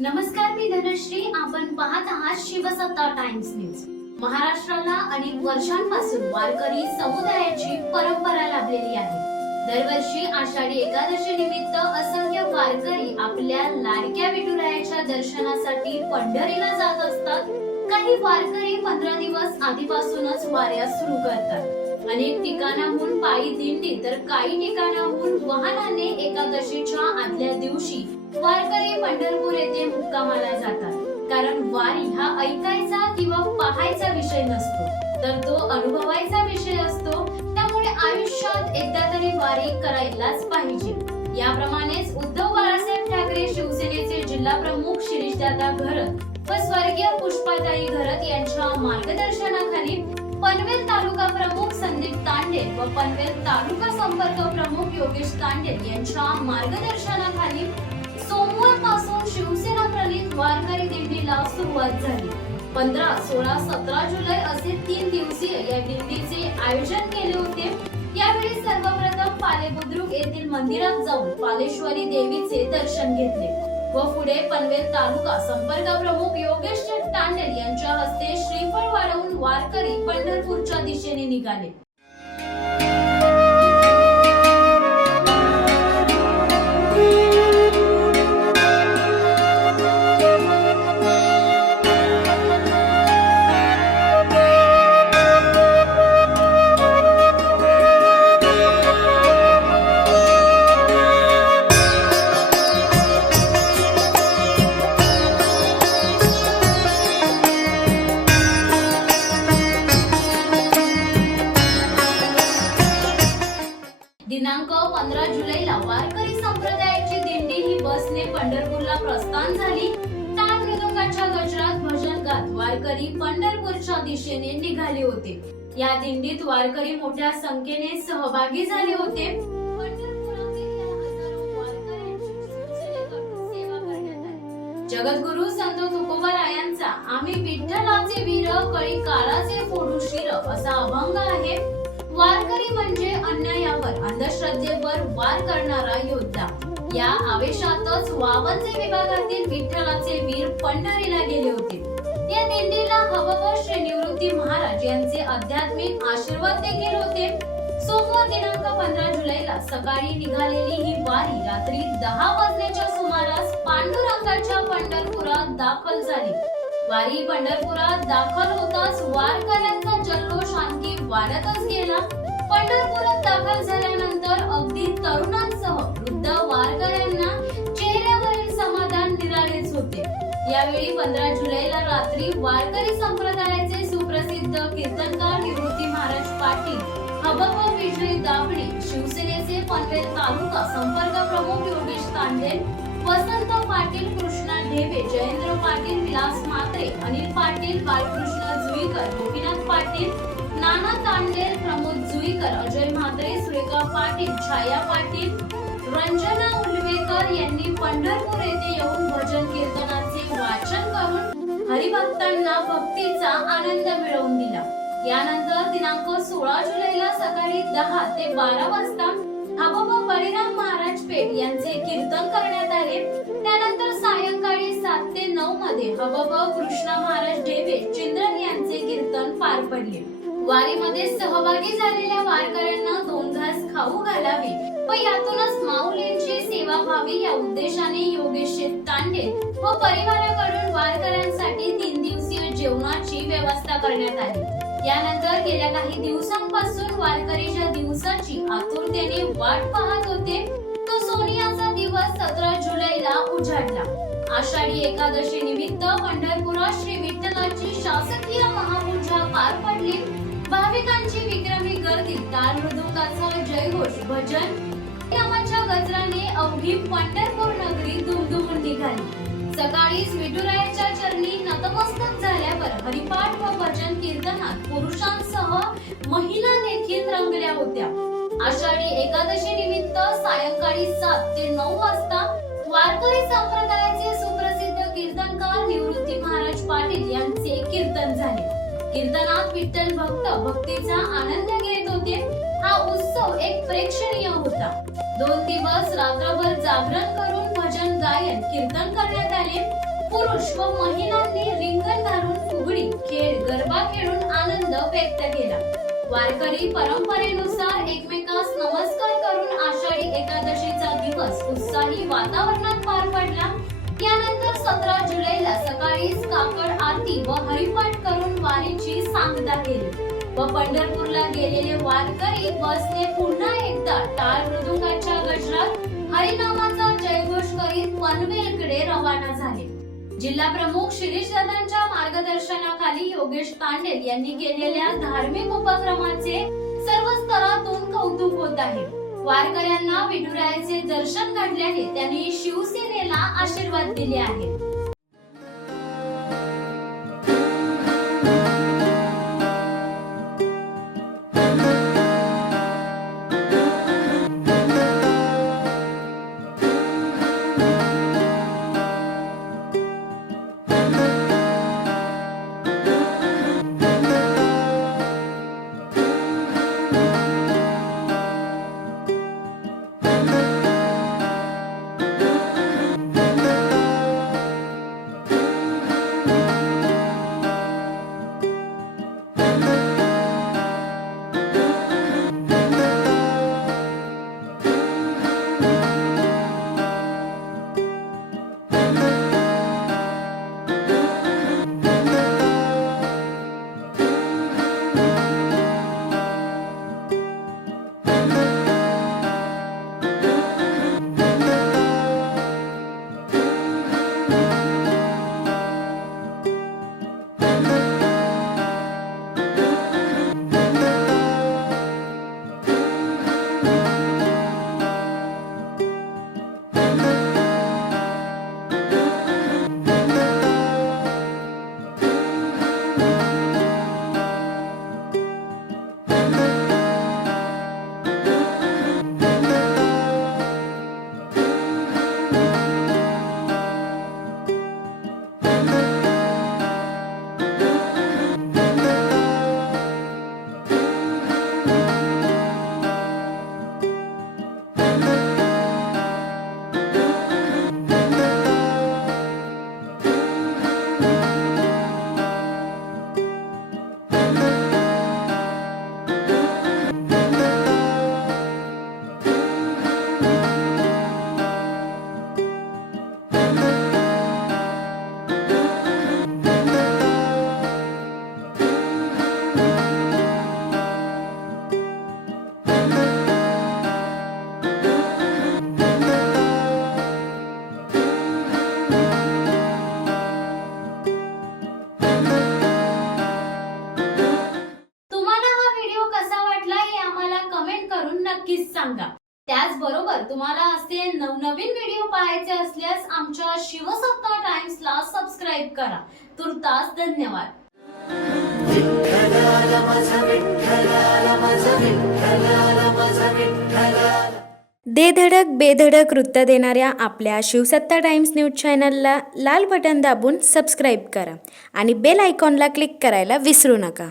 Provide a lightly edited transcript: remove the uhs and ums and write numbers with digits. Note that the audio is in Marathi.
नमस्कार, मी धनश्री. आपण पाहत आहात शिवसत्ता टाइम्स न्यूज. महाराष्ट्राला अनेक वर्षांपासून वारकरी समुदायाची परंपरा लाभलेली आहे. दरवर्षी आषाढी एकादशी निमित्त असंख्य वारकरी आपल्या लाडक्या विठुरायाच्या दर्शनासाठी पंढरीला जात असतात. काही वारकरी 15 दिवस आधीपासूनच वाऱ्या सुरू करतात. अनेक ठिकाणाहून पायी दिंडी तर काही ठिकाणाहून वाहनाने एकादशीच्या आदल्या दिवशी वारकरी पंढरपूर येथे मुक्कामाला जातात. कारण वारी हा ऐकायचा किंवा पाहायचा विषय नसतो, तर तो अनुभवायचा विषय असतो. त्यामुळे आयुष्यात एकदा तरी वारी करायलाच पाहिजे. याप्रमाणेच उद्धव बाळासाहेब ठाकरे शिवसेनेचे जिल्हा प्रमुख शिरीषदादा घरत व स्वर्गीय पुष्पाताई घरत यांच्या मार्गदर्शनाखाली पनवेल तालुका प्रमुख संदीप तांडेल व पनवेल तालुका संपर्क प्रमुख योगेश तांडेल यांच्या मार्गदर्शनाखाली सोमवार पासून शिवसेना प्रणित वारकरी दिंडीला सुरुवात झाली. 15, 16, 17 जुलै असे 3 दिवसीय या दिंडीचे आयोजन केले होते. यावेळी सर्वप्रथम पाले बुद्रुक येथील मंदिरात जाऊन पालेश्वरी देवीचे दर्शन घेतले व पुढे पनवेल तालुका संपर्क प्रमुख योगेश तांडेल यांच्या हस्ते श्रीफळ वाढवून वारकरी पंढरपूरच्या दिशेने निघाले. दिनांक 15 जुलैला वारकरी संप्रदायाची दिंडी ही बसने पंढरपूरला प्रस्थान झाली. टाळ मृदुंगाच्या गजरात भजन गात वारकरी पंढरपूरच्या दिशेने निघाले होते. या दिंडीत वारकरी मोठ्या संख्येने सहभागी झाले होते. पंढरपुरातील हजारो वारकऱ्यांची शिवसेनेकडून सेवा करण्यात आली. जगद्गुरु संत तुकोबारायांचा आम्ही विठ्ठलाचे वीर कळी काळाचे फोडू शिर असा अभंग आहे. वारकरी म्हणजे अन्यायावर अंधश्रद्धेवर वार करणारा योद्धा. या आवेशातच वावंजे विभागातील विठ्ठलाचे वीर पंढरीला गेले होते. या दिंडीला हवव श्री निवृत्ती महाराज यांचे आध्यात्मिक आशीर्वाद देखील होते. सोमवार दिनांक 15 जुलैला सकाळी निघालेली ही वारी रात्री 10 वाजण्याच्या सुमारास पांडुरंगाच्या पंढरपुरात दाखल झाली. वारी पंढरपुरात दाखल होताच वारकऱ्यांचा जल्लोष आणखी वाढतच गेला. पंढरपुरात दाखल झाल्यानंतर अगदी तरुणांसह वृद्ध वारकऱ्यांना चेहऱ्यावरील समाधान निराळेच होते. यावेळी 15 जुलैला रात्री वारकरी संप्रदायाचे सुप्रसिद्ध कीर्तनकार निवृत्ती महाराज पाटील, हबप विजय दाभडे, शिवसेनेचे पनवेल तालुका संपर्क प्रमुख योगेश तांडेल, वसंत पाटील, कृष्णा ढेबे, जयेंद्र पाटील, विलास म्हात्रे, अनिल पाटील, बाळकृष्ण जुईकर, गोपीनाथ पाटील, नाना तांडेल, प्रमोद जुईकर, अजय म्हात्रे, सुरेखा पाटील, छाया पाटील, रंजना उलवेकर यांनी पंढरपूर येथे येऊन भजन कीर्तनाचे वाचन करून हरिभक्तांना भक्तीचा आनंद मिळवून दिला. यानंतर दिनांक 16 जुलैला सकाळी 10 ते 12 वाजता हबप बळीराम महाराज पेठ यांचे कीर्तन करण्यात आले. त्यानंतर सायंकाळी 7 ते 9 मध्ये हबप कृष्णा महाराज ढेबे चिंद्रन यांचे कीर्तन पार पडले. वारीमध्ये सहभागी झालेल्या वारकऱ्यांना 2 घास खाऊ घालावे व यातूनच माऊलींची सेवा व्हावी या उद्देशाने योगेश तांडेल व परिवाराकडून वारकऱ्यांसाठी 3 दिवसीय जेवणाची व्यवस्था करण्यात आली. यानंतर गेल्या काही दिवसांपासून वारकरी ज्या दिवसाची आतुरतेने वाट पाहत होते, तो सोनियाचा दिवस 17 जुलैला उजाडला. आषाढी एकादशी निमित्त पंढरपुरात श्री विठ्ठलाची शासकीय महापूजा पार पडली. भाविकांची विक्रमी गर्दी, टाळ मृदुंगाचा जयघोष, भजन नामाच्या गजराने अवघी पंढरपूर नगरी दुमदुमून निघाली. सकाळीच विठुरायाच्या चरणी नतमस्तक झाल्यावर हरिपाठ व भजन कीर्तनात पुरुषांसह महिला देखील रंगल्या होत्या. आषाढी एकादशी निमित्त सायंकाळी 7 ते 9 वाजता वारकरी संप्रदायाचे सुप्रसिद्ध कीर्तनकार निवृत्ती महाराज पाटील यांचे कीर्तन झाले. कीर्तनात विठ्ठल भक्त भक्तीचा आनंद घेत होते. हा उत्सव एक प्रेक्षणीय होता. 2 दिवस रात्रभर जागरण करून भजन गायन कीर्तन करण्यात आले। पुरुष व महिलांनी रिंगण घालून फुगडी खेळ गरबा खेळून आनंद व्यक्त केला। वारकरी परंपरेनुसार एकमेकास नमस्कार करून आषाढी एकादशीचा दिवस उत्साही वातावरणात पार पडला। यानंतर 17 जुलैला सकाळीच काकड आरती व हरिपाठ करून वारीची सांगता केली व पंढरपूरला गेलेले वारकरी बसने पुन्हा एकदा टाळ मृदुंगाच्या गजरात हरिनामाचा जयघोष करीत पनवेलकडे रवाना झाले। जिल्हा प्रमुख शिरीष दादांच्या मार्गदर्शनाखाली योगेश तांडेल यांनी केलेल्या धार्मिक उपक्रमाचे सर्व स्तरातून कौतुक होत आहे। वारकऱ्यांना विठुरायाचे दर्शन घडल्याने त्यांनी शिवसेनेला आशीर्वाद दिले आहेत। नक्कीच सांगा। त्याचबरोबर तुम्हाला असे नवनवीन व्हिडिओ पाहायचे असल्यास आमच्या शिवसत्ता टाइम्सला सबस्क्राइब करा। तुर्तास धन्यवाद। दे धडक बेधडक वृत्त देणाऱ्या आपल्या शिवसत्ता टाइम्स न्यूज चॅनलला लाल बटन दाबून सबस्क्राइब करा आणि बेल आयकॉनला क्लिक करायला विसरू नका।